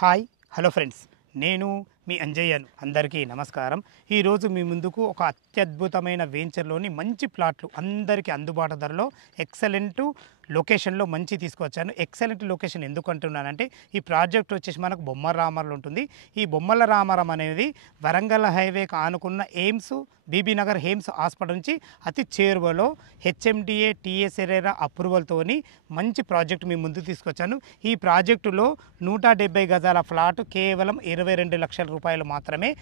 Hi hello friends, నేను మీ అంజయ్యను. అందరికీ నమస్కారం. ఈరోజు మీ ముందుకు ఒక అత్యద్భుతమైన వెంచర్లోని మంచి ప్లాట్లు అందరికీ అందుబాటు ధరలో ఎక్సలెంట్ లొకేషన్లో మంచి తీసుకొచ్చాను. ఎక్సలెంట్ లొకేషన్ ఎందుకు అంటున్నానంటే, ఈ ప్రాజెక్ట్ వచ్చేసి మనకు బొమ్మల రామారం ఉంటుంది. ఈ బొమ్మల రామారం అనేది వరంగల్ హైవేకి ఆనుకున్న ఎయిమ్స్ బీబీ నగర్ ఎయిమ్స్ హాస్పిటల్ నుంచి అతి చేరువలో హెచ్ఎండిఏ టీఎస్ ఎరేరా అప్రూవల్తోని మంచి ప్రాజెక్ట్ మీ ముందుకు తీసుకొచ్చాను. ఈ ప్రాజెక్టులో 170 గజాల ఫ్లాట్ కేవలం 22 లక్షల రూపాయలు మాత్రమే.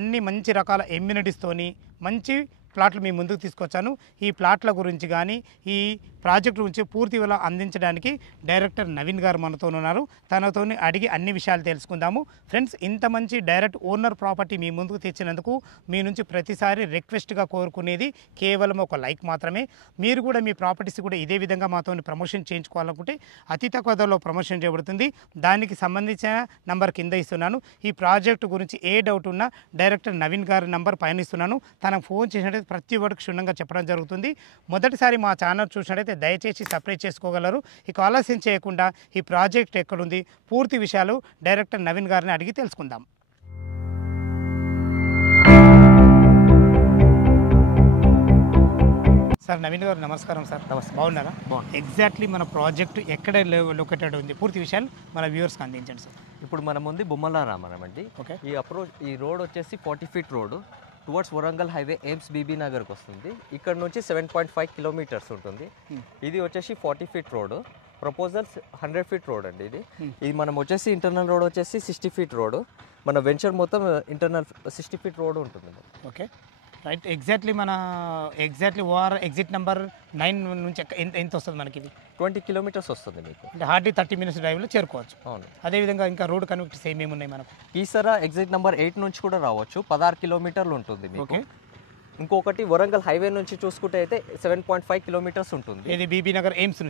అన్ని మంచి రకాల ఎమ్యూనిటీస్తోని మంచి ప్లాట్లు మీ ముందుకు తీసుకొచ్చాను. ఈ ప్లాట్ల గురించి కానీ ఈ ప్రాజెక్ట్ గురించి పూర్తి వివరాలు అందించడానికి డైరెక్టర్ నవీన్ గారు మనతో ఉన్నారు. తనతో అడిగి అన్ని విషయాలు తెలుసుకుందాము. ఫ్రెండ్స్, ఇంత మంచి డైరెక్ట్ ఓనర్ ప్రాపర్టీ మీ ముందుకు తెచ్చినందుకు మీ నుంచి ప్రతిసారి రిక్వెస్ట్గా కోరుకునేది కేవలం ఒక లైక్ మాత్రమే. మీరు కూడా మీ ప్రాపర్టీస్ కూడా ఇదే విధంగా మాతో ప్రమోషన్ చేయించుకోవాలనుకుంటే అతి తక్కువ ధరలో ప్రమోషన్ చేయబడుతుంది. దానికి సంబంధించిన నంబర్ కింద ఇస్తున్నాను. ఈ ప్రాజెక్టు గురించి ఏ డౌట్ ఉన్నా డైరెక్టర్ నవీన్ గారి నంబర్ పైన ఇస్తున్నాను. తనకు ఫోన్ చేసినట్టయితే ప్రతి ఒక్కరికి క్షుణ్ణంగా చెప్పడం జరుగుతుంది. మొదటిసారి మా ఛానల్ చూసినట్టయితే దయచేసి సబ్స్క్రైబ్ చేసుకోగలరు. ఇక ఆలస్యం చేయకుండా ఈ ప్రాజెక్ట్ ఎక్కడుంది పూర్తి విషయాలు డైరెక్టర్ నవీన్ గారిని అడిగి తెలుసుకుందాం. సార్ నవీన్ గారు నమస్కారం. సార్ నమస్తే. బాగున్నారా? ఎగ్జాక్ట్లీ మన ప్రాజెక్ట్ ఎక్కడ లొకేటెడ్ ఉంది పూర్తి విషయాలు మన వ్యూవర్స్కి అందించండి సార్. ఇప్పుడు మన ముందు బొమ్మల రామారం అండి. ఓకే. ఈ రోడ్ వచ్చేసి 40 feet road towards Warangal highway AIIMS Bibi నగర్కి వస్తుంది. ఇక్కడ నుంచి 7.5 కిలోమీటర్స్ ఉంటుంది. ఇది వచ్చేసి 40 feet road. Proposals 100 feet road అండి. ఇది మనం వచ్చేసి ఇంటర్నల్ రోడ్ వచ్చేసి 60 ఫీట్ రోడ్. మన వెంచర్ మొత్తం ఇంటర్నల్ 60 ఫీట్ రోడ్ ఉంటుంది. Okay right. Exactly OR exit number 9 నుంచి ఎంత వస్తుంది మనకి? ఇది 20 కిలోమీటర్స్ వస్తుంది మీకు. అంటే హార్డ్లీ 30 మినిట్స్ డ్రైవ్లో చేరుకోవచ్చు. అవును. అదేవిధంగా ఇంకా రోడ్ కనెక్టివ్స్ ఏమేమి ఉన్నాయి మనకు? కీసరా ఎగ్జిట్ నెంబర్ 8 నుంచి కూడా రావచ్చు. 16 కిలోమీటర్లు ఉంటుంది మీకు. ఓకే. ఇంకొకటి వరంగల్ హైవే నుంచి చూసుకుంటే అయితే 7.5 కిలోమీటర్స్ ఉంటుంది. ఇది బీబీ నగర్ ఎయిమ్స్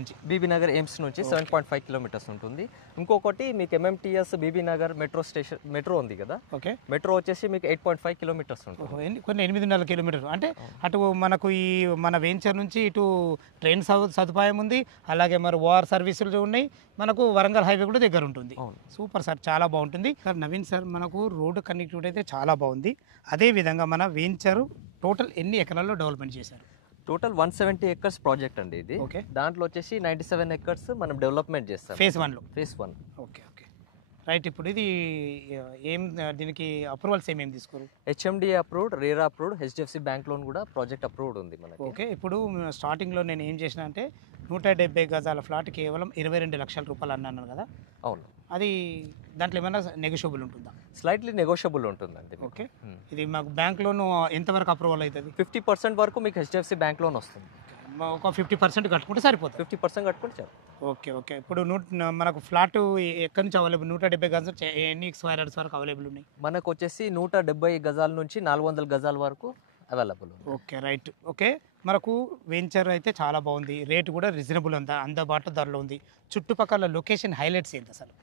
నుంచి 7.5 కిలోమీటర్స్ ఉంటుంది. ఇంకొకటి మీకు ఎంఎంటీఎస్ బీబీ నగర్ మెట్రో ఉంది కదా. ఓకే. మెట్రో వచ్చేసి మీకు 8.5 కిలోమీటర్స్ ఉంటుంది. కొన్ని 8.5 కిలోమీటర్లు. అంటే అటు మనకు ఈ మన వెంచర్ నుంచి ఇటు ట్రైన్ సదుపాయం ఉంది, అలాగే మరి ఓఆర్ సర్వీసులు ఉన్నాయి, మనకు వరంగల్ హైవే కూడా దగ్గర ఉంటుంది. సూపర్ సార్, చాలా బాగుంటుంది సార్. నవీన్ సార్, మనకు రోడ్డు కనెక్టివిటీ అయితే చాలా బాగుంది. అదేవిధంగా మన వెంచరు టోటల్ ఎన్ని ఎకరాల్లో డెవలప్మెంట్ చేశారు? టోటల్ 170 ఎకర్స్ ప్రాజెక్ట్ అండి ఇది. ఓకే. దాంట్లో వచ్చేసి 97 ఎకర్స్ మనం డెవలప్మెంట్ చేస్తాం ఫేజ్ 1. Okay okay right. ఇప్పుడు ఇది దీనికి అప్రూవల్స్ ఏమేమి తీసుకోరు? HMDA approved, RERA approved, HDFC bank loan కూడా ప్రాజెక్ట్ అప్రూవ్డ్ ఉంది మనకి. ఓకే. ఇప్పుడు స్టార్టింగ్లో నేను ఏం చేసిన అంటే 170 గజాల ఫ్లాట్ కేవలం 22 లక్షల రూపాయలు అన్నాను కదా. అవును. అది దాంట్లో ఏమైనా నెగోషియబుల్ ఉంటుందా? స్లైట్లీ నెగోషియబుల్ ఉంటుందండి. ఓకే. ఇది మాకు బ్యాంక్ లోన్ ఎంతవరకు అప్రూవల్ అవుతుంది? 50% వరకు మీకు హెచ్డిఎఫ్సి బ్యాంక్ లోన్ వస్తుంది. ఒక 50% కట్టుకుంటే సరిపోతుంది. 50% కట్టుకుంటే చాలు. Okay okay. ఇప్పుడు మనకు ఫ్లాట్ ఎక్కడి నుంచి అవైలబుల్? 170 గజాలు ఎన్ని స్క్వేర్ యార్డ్స్ వరకు అవైలబుల్ ఉన్నాయి? మనకు వచ్చేసి 170 గజాల నుంచి 400 గజాల వరకు అవైలబుల్. Okay right. ఓకే. మనకు వెంచర్ అయితే చాలా బాగుంది, రేటు కూడా రీజనబుల్ ఉంది, అందుబాటు ధరలో ఉంది. చుట్టుపక్కల లొకేషన్ హైలైట్స్ ఏంటి అసలు?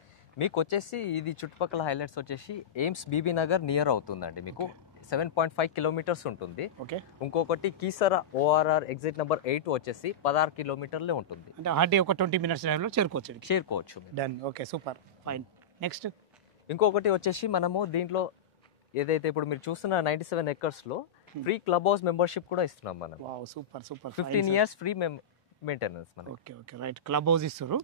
మీకు వచ్చేసి ఇది చుట్టుపక్కల హైలైట్స్ వచ్చేసి ఎయిమ్స్ బీబీ నగర్ నియర్ అవుతుందండి. మీకు 7.5 కిలోమీటర్స్ ఉంటుంది. ఓకే. ఇంకొకటి కీసరా ఓఆర్ఆర్ ఎగ్జిట్ నెంబర్ 8 వచ్చేసి 16 కిలోమీటర్లే ఉంటుంది. అంటే హార్డీ ఒక 20 మినిట్స్ డ్రైవ్లో చేరుకోవచ్చు. Done. Okay super fine. Next ఇంకొకటి వచ్చేసి మనము దీంట్లో ఏదైతే ఇప్పుడు మీరు చూస్తున్న 97 ఎకర్స్లో ఫ్రీ క్లబ్ హౌస్ మెంబర్షిప్ కూడా ఇస్తున్నాం మనం. Super super. 15 years free maintenance మనం. Okay okay right. Club house ఇస్తారు.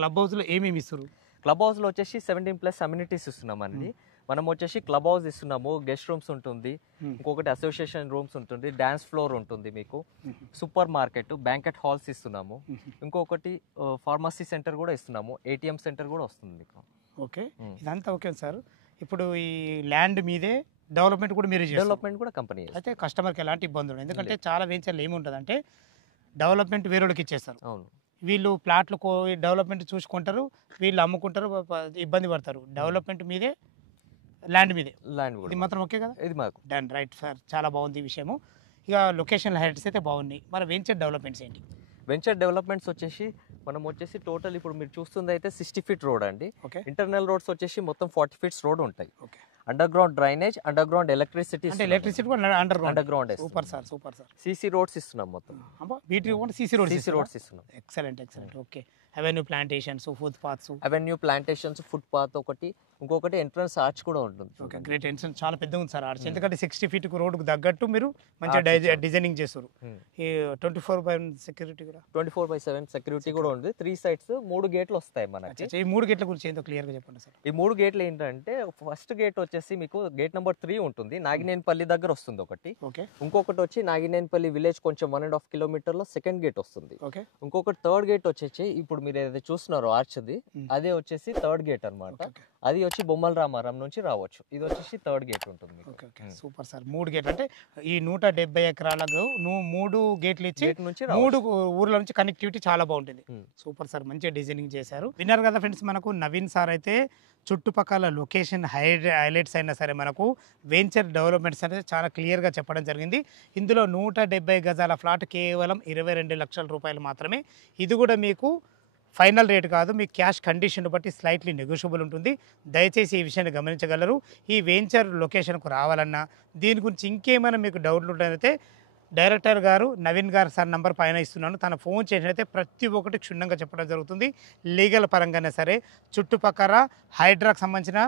క్లబ్ హౌస్లో ఏమేమి ఇస్తారు? క్లబ్ హౌస్లో వచ్చేసి 17+ అమ్యూనిటీస్ ఇస్తున్నాం అండి. మనం వచ్చేసి క్లబ్ హౌస్ ఇస్తున్నాము, గెస్ట్ రూమ్స్ ఉంటుంది, ఇంకొకటి అసోసియేషన్ రూమ్స్ ఉంటుంది, డాన్స్ ఫ్లోర్ ఉంటుంది, మీకు సూపర్ మార్కెట్, బ్యాంకెట్ హాల్స్ ఇస్తున్నాము, ఇంకొకటి ఫార్మసీ సెంటర్ కూడా ఇస్తున్నాము, ఏటీఎం సెంటర్ కూడా వస్తుంది మీకు. ఓకే. ఇదంతా ఓకే సార్. ఇప్పుడు ఈ ల్యాండ్ మీదే డెవలప్మెంట్ కూడా మీరు డెవలప్మెంట్ కూడా కంపెనీ అయితే కస్టమర్కి ఎలాంటి ఇబ్బంది ఉండదు. ఎందుకంటే చాలా వెంచర్లు ఏముంటుంది అంటే డెవలప్మెంట్ వేరేకి ఇచ్చేస్తారు. అవును. వీళ్ళు ప్లాట్లు డెవలప్మెంట్ చూసుకుంటారు, వీళ్ళు అమ్ముకుంటారు, ఇబ్బంది పడతారు. డెవలప్మెంట్ మీదే ల్యాండ్ మీదే ఇది మాత్రం ఓకే కదా? ఇది మాకు డన్ రైట్ సార్, చాలా బాగుంది ఈ విషయము. ఇక లొకేషన్ హైలైట్స్ అయితే బాగున్నాయి. మరి వెంచర్ డెవలప్మెంట్స్ ఏంటి? వెంచర్ డెవలప్మెంట్స్ వచ్చేసి మనం వచ్చేసి టోటల్ ఇప్పుడు మీరు చూస్తుంది అయితే 60 ఫీట్ రోడ్ అండి. ఓకే. ఇంటర్నల్ రోడ్స్ వచ్చేసి మొత్తం 40 ఫీట్స్ రోడ్ ఉంటాయి. Okay. Under ground drainage, under ground electricity, అంటే ఎలక్ట్రిసిటీ కూడా under ground. Super sir super sir. CC roads ఇస్తున్నాం మొత్తం. వీటి కూడా సీసీ రోడ్స్ ఇస్తున్నాం. Excellent. Okay. Avenue plantations, foot paths. Avenue plantations, foot path ఒకటి, ఇంకొకటి ఎంట్రన్స్ ఆర్చ్ కూడా ఉంటుంది. Okay, great. ఎంట్రన్స్ చాలా పెద్దగా ఉంది సార్ ఆర్చ్, ఎందుకంటే 60 feet రోడ్డుకు తగ్గట్టు మీరు మంచిగా డిజైనింగ్ చేస్తారు. ఈ 24/7 సెక్యూరిటీ కూడా, 24/7 సెక్యూరిటీ కూడా ఉంది. 3 sides 3 గేట్లు వస్తాయి మనకి. ఈ 3 గేట్ల గురించి ఏంటో క్లియర్గా చెప్పండి సార్. ఈ 3 గేట్లు ఏంటంటే, ఫస్ట్ గేట్ వచ్చేసి మీకు గేట్ నెంబర్ 3 ఉంటుంది, నాగినేనిపల్లి దగ్గర వస్తుంది ఒకటి. ఓకే, ఇంకొకటి వచ్చి నాగినేనిపల్లి విలేజ్ కొంచెం 1.5 kilometer సెకండ్ గేట్ వస్తుంది. ఓకే, ఇంకొకటి థర్డ్ గేట్ వచ్చేసి ఇప్పుడు మీరు ఏదైతే చూస్తున్నారో ఆర్చ్ది, అదే వచ్చేసి థర్డ్ గేట్ అన్నమాట. అది వచ్చి బొమ్మల రామారం నుంచి రావచ్చు. ఇది వచ్చేసి థర్డ్ గేట్ ఉంటుంది. Okay, super sir. 3 గేట్లు అంటే ఈ 170 ఎకరాలకు 3 గేట్లు ఇచ్చి నుంచి 3 ఊర్ల నుంచి కనెక్టివిటీ చాలా బాగుంటుంది. సూపర్ సార్, మంచిగా డిజైనింగ్ చేశారు. విన్నారు కదా ఫ్రెండ్స్, మనకు నవీన్ సార్ అయితే చుట్టుపక్కల లొకేషన్ హైలైట్స్ అయినా సరే మనకు వెంచర్ డెవలప్మెంట్స్ అనేది చాలా క్లియర్గా చెప్పడం జరిగింది. ఇందులో 170 గజాల ఫ్లాట్ కేవలం 22 లక్షల రూపాయలు మాత్రమే. ఇది కూడా మీకు ఫైనల్ రేట్ కాదు, మీ క్యాష్ కండిషన్ బట్టి స్లైట్లీ నెగోషియబుల్ ఉంటుంది. దయచేసి ఈ విషయాన్ని గమనించగలరు. ఈ వెంచర్ లొకేషన్కు రావాలన్నా, దీని గురించి ఇంకేమైనా మీకు డౌట్లు ఉంటే డైరెక్టర్ గారు నవీన్ గారు సార్ నంబర్ పైన ఇస్తున్నాను, తన ఫోన్ చేసినట్లయితే ప్రతి ఒక్కటి క్షుణ్ణంగా చెప్పడం జరుగుతుంది. లీగల్ పరంగానే సరే, చుట్టుపక్కల హైడ్రాకు సంబంధించిన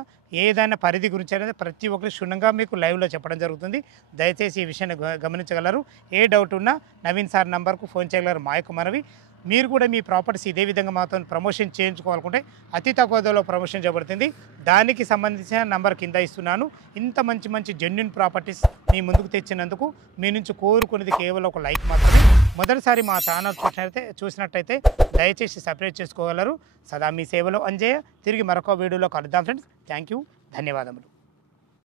ఏదైనా పరిధి గురించి అనేది ప్రతి ఒక్కటి క్షుణ్ణంగా మీకు లైవ్లో చెప్పడం జరుగుతుంది. దయచేసి ఈ విషయాన్ని గమనించగలరు. ఏ డౌట్ ఉన్నా నవీన్ సార్ నంబర్కు ఫోన్ చేయగలరు. మా యొక్క మనవి, మీరు కూడా మీ ప్రాపర్టీస్ ఇదే విధంగా మాతో ప్రమోషన్ చేయించుకోవాలనుకుంటే అతి తక్కువ ధరలో ప్రమోషన్ చేయబడుతుంది. దానికి సంబంధించిన నంబర్ కింద ఇస్తున్నాను. ఇంత మంచి మంచి జెన్యున్ ప్రాపర్టీస్ మీ ముందుకు తెచ్చినందుకు మీ నుంచి కోరుకునేది కేవలం ఒక లైక్ మాత్రమే. మొదటిసారి మా ఛానల్ చూసినట్టయితే దయచేసి సబ్స్క్రైబ్ చేసుకోగలరు. సదా మీ సేవలో అంజయ్య. తిరిగి మరొక వీడియోలో కలుద్దాం ఫ్రెండ్స్. థ్యాంక్ యూ, ధన్యవాదములు.